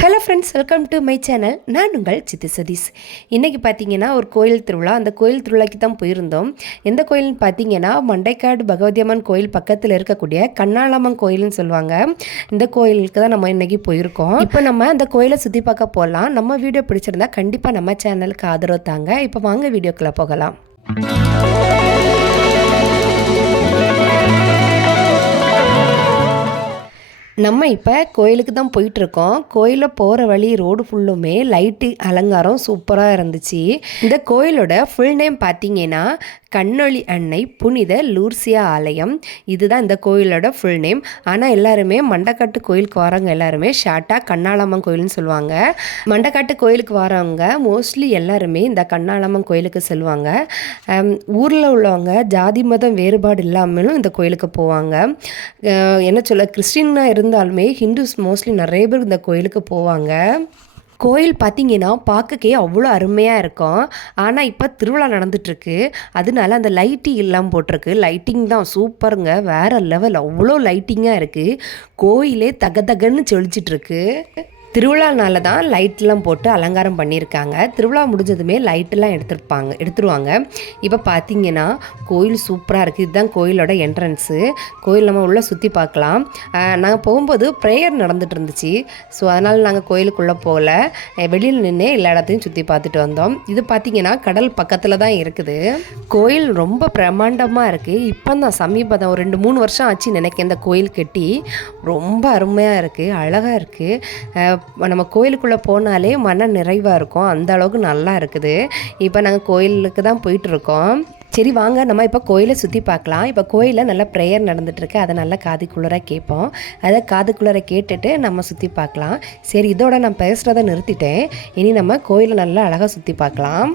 Hello friends, welcome to my channel. நான் உங்கள் சித்தி சதீஷ். இன்றைக்கி பார்த்தீங்கன்னா ஒரு கோயில் திருவிழா. அந்த கோயில் திருவிழாக்கு தான் போயிருந்தோம். எந்த கோயில்னு பார்த்தீங்கன்னா மண்டைக்காடு பகவதி அம்மன் கோயில் பக்கத்தில் இருக்கக்கூடிய கண்ணாளம்மன் கோயில்னு சொல்லுவாங்க. இந்த கோயிலுக்கு தான் நம்ம இன்றைக்கி போயிருக்கோம். இப்போ நம்ம அந்த கோயிலை சுற்றி பார்க்க போகலாம். நம்ம வீடியோ பிடிச்சிருந்தா கண்டிப்பாக நம்ம சேனலுக்கு ஆதரவு தாங்க. இப்போ வாங்க வீடியோக்குள்ளே போகலாம். நம்ம இப்போ கோயிலுக்கு தான் போயிட்டுருக்கோம். கோயிலில் போகிற வழி ரோடு ஃபுல்லுமே லைட்டு அலங்காரம் சூப்பராக இருந்துச்சு. இந்த கோயிலோட ஃபுல் நேம் பார்த்தீங்கன்னா கண்ணொளி அன்னை புனித லூர்சியா ஆலயம். இதுதான் இந்த கோயிலோட ஃபுல் நேம். ஆனால் எல்லாருமே மண்டக்காட்டு கோயிலுக்கு வரவங்க எல்லாருமே ஷார்ட்டாக கண்ணாளம்மன் கோயில்னு சொல்லுவாங்க. மண்டக்காட்டு கோயிலுக்கு வரவங்க மோஸ்ட்லி எல்லாருமே இந்த கண்ணாளம்மன் கோயிலுக்கு செல்வாங்க. ஊரில் உள்ளவங்க ஜாதி மதம் வேறுபாடு இல்லாமலும் இந்த கோயிலுக்கு போவாங்க. என்ன சொல்ல, கிறிஸ்டின்னாக இருந்தாலுமே ஹிந்துஸ் மோஸ்ட்லி நிறைய பேர் இந்த கோயிலுக்கு போவாங்க. கோயில் பார்த்திங்கன்னா பார்க்கக்கே அவ்வளோ அருமையாக இருக்கும். ஆனால் இப்போ திருவிழா நடந்துகிட்ருக்கு, அதனால அந்த லைட்டிங் எல்லாம் போட்டிருக்கு. லைட்டிங் தான் சூப்பருங்க, வேறு லெவல், அவ்வளோ லைட்டிங்காக இருக்குது. கோயிலே தகன்னு ஜொலிச்சிட்ருக்கு. திருவிழானால தான் லைட்லாம் போட்டு அலங்காரம் பண்ணியிருக்காங்க. திருவிழா முடிஞ்சதுமே லைட்டெல்லாம் எடுத்துருவாங்க. இப்போ பார்த்தீங்கன்னா கோயில் சூப்பராக இருக்குது. இதுதான் கோயிலோட என்ட்ரன்ஸு. கோயில் நம்ம உள்ளே சுற்றி பார்க்கலாம். நாங்கள் போகும்போது ப்ரேயர் நடந்துகிட்டு இருந்துச்சு. ஸோ அதனால் நாங்கள் கோயிலுக்குள்ளே போகல, வெளியில் நின்று எல்லா இடத்தையும் சுற்றி பார்த்துட்டு வந்தோம். இது பார்த்திங்கன்னா கடல் பக்கத்தில் தான் இருக்குது. கோயில் ரொம்ப பிரம்மாண்டமாக இருக்குது. இப்போ தான் சமீபம் ஒரு 2-3 வருஷம் ஆச்சு நினைக்கிறேன் இந்த கோயில் கட்டி. ரொம்ப அருமையாக இருக்குது, அழகாக இருக்குது. நம்ம கோயிலுக்குள்ளே போனாலே மன நிறைவாக இருக்கும், அந்த அளவுக்கு நல்லா இருக்குது. இப்போ நாங்கள் கோயிலுக்கு தான் போயிட்டுருக்கோம். சரி வாங்க நம்ம இப்போ கோயிலை சுற்றி பார்க்கலாம். இப்போ கோயிலில் நல்லா ப்ரேயர் நடந்துகிட்ருக்கு, அதை நல்லா காதுக்குள்ளே கேட்போம். அதை காதுக்குள்ளே கேட்டுட்டு நம்ம சுற்றி பார்க்கலாம். சரி, இதோட நான் பேசுகிறத நிறுத்திட்டேன். இனி நம்ம கோயிலை நல்லா அழகாக சுற்றி பார்க்கலாம்.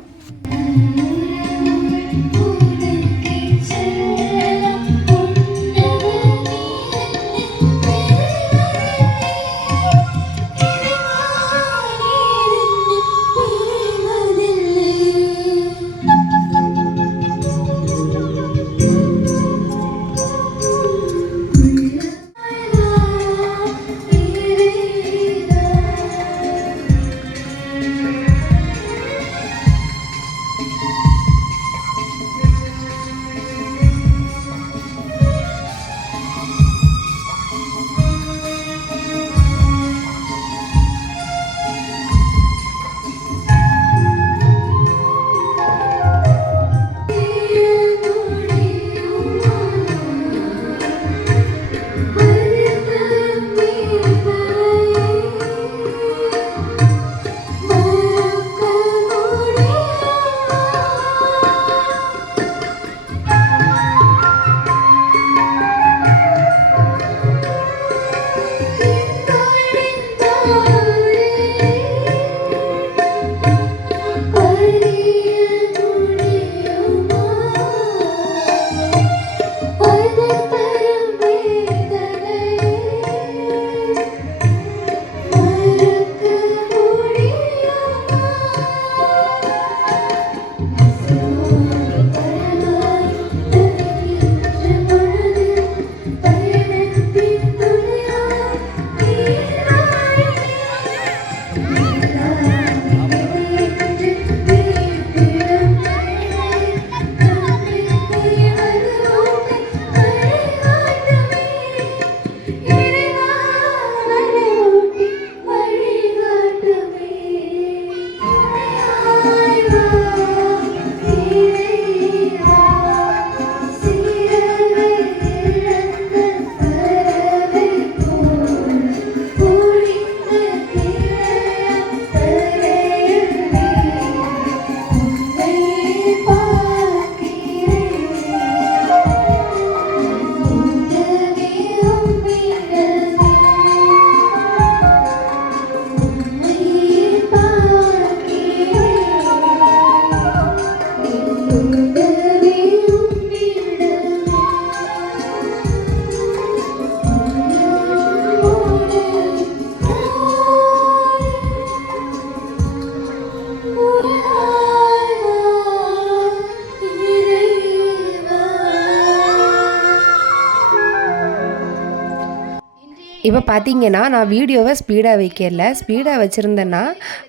இப்போ பார்த்தீங்கன்னா நான் வீடியோவை ஸ்பீடாக வைக்கல. ஸ்பீடாக வச்சுருந்தேன்னா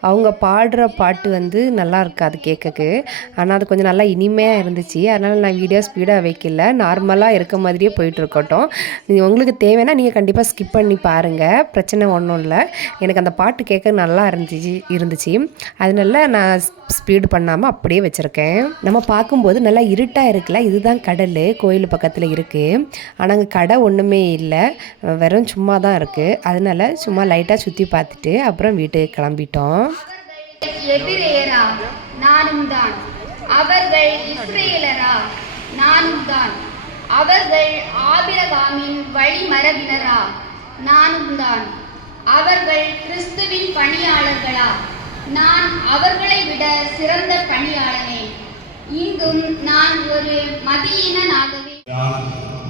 அவங்க பாடுற பாட்டு வந்து நல்லா இருக்காது கேட்கக்கு. ஆனால் அது கொஞ்சம் நல்லா இனிமையாக இருந்துச்சு. அதனால் நான் வீடியோ ஸ்பீடாக வைக்கல. நார்மலாக இருக்க மாதிரியே போயிட்டுருக்கட்டும். உங்களுக்கு தேவைன்னா நீங்கள் கண்டிப்பாக ஸ்கிப் பண்ணி பாருங்கள். பிரச்சனை ஒன்றும் இல்லை. எனக்கு அந்த பாட்டு கேட்க நல்லா இருந்துச்சு. அதனால நான் ஸ்பீடு பண்ணாமல் அப்படியே வச்சுருக்கேன். நம்ம பார்க்கும்போது நல்லா இருட்டாக இருக்குல்ல, இதுதான் கடல் கோயில் பக்கத்தில் இருக்குது. ஆனால் அங்கே கடை ஒன்றுமே இல்லை, வெறும் சும்மா தான் இருக்குது. அதனால சும்மா லைட்டாக சுற்றி பார்த்துட்டு அப்புறம் வீட்டுக்கு கிளம்பிட்டோம். எபிரேயரா நானும் தான், அவர்கள் இஸ்ரேலரா நானும் தான், அவர்கள் ஆபிரகாமின் வழிமரபினரா நானும் தான், அவர்கள் கிறிஸ்துவின் பணியாளர்களா நான் அவர்களை விட சிறந்த பணியாளனே. இங்கும் நான் ஒரு மதியினனாகவே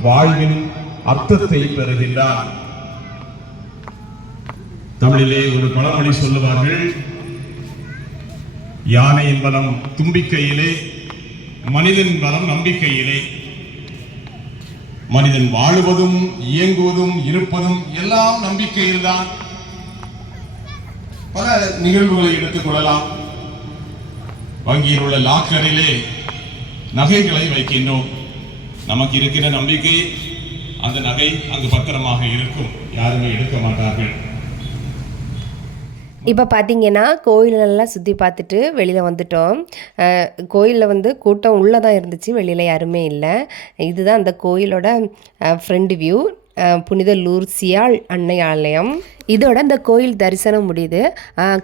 வாழ்வின் அர்த்தத்தை பெறுகின்றார். தமிழிலே ஒரு பழமொழி சொல்லுவார்கள், யானையின் பலம் தும்பிக்கையிலே, மனிதன் பலம் நம்பிக்கையிலே. மனிதன் வாழுவதும் இயங்குவதும் இருப்பதும் எல்லாம் நம்பிக்கையில்தான். பல நிகழ்வுகளை எடுத்துக் கொள்ளலாம். வங்கியில் உள்ள லாக்கரிலே நகைகளை வைக்கின்றோம். நமக்கு இருக்கிற நம்பிக்கை அந்த நகை அங்கு பத்திரமாக இருக்கும், யாருமே எடுக்க மாட்டார்கள். இப்போ பார்த்தீங்கன்னா கோயிலெல்லாம் சுற்றி பார்த்துட்டு வெளியில் வந்துட்டோம். கோயிலில் வந்து கூட்டம் உள்ளே தான் இருந்துச்சு, வெளியில் யாருமே இல்லை. இதுதான் அந்த கோயிலோட ஃப்ரண்ட் வியூ. புனித லூர்சியாள் அன்னை ஆலயம். இதோட இந்த கோயில் தரிசனம் முடியுது.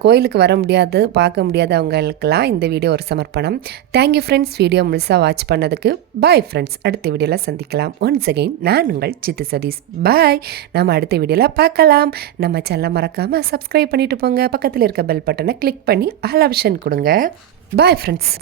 கோயிலுக்கு வர முடியாது, பார்க்க முடியாது அவங்களுக்கெல்லாம் இந்த வீடியோ ஒரு சமர்ப்பணம். தேங்க்யூ ஃப்ரெண்ட்ஸ், வீடியோ முழுசாக வாட்ச் பண்ணதுக்கு. பாய் ஃப்ரெண்ட்ஸ், அடுத்த வீடியோவில் சந்திக்கலாம். ஒன்ஸ் அகெயின் நான் உங்கள் சித்து சதீஷ். பாய். நம்ம அடுத்த வீடியோவில் பார்க்கலாம். நம்ம சேனலை மறக்காமல் சப்ஸ்கிரைப் பண்ணிட்டு போங்க. பக்கத்தில் இருக்க பெல் பட்டனை கிளிக் பண்ணி ஆல் ஆப்ஷன் கொடுங்க. Bye friends.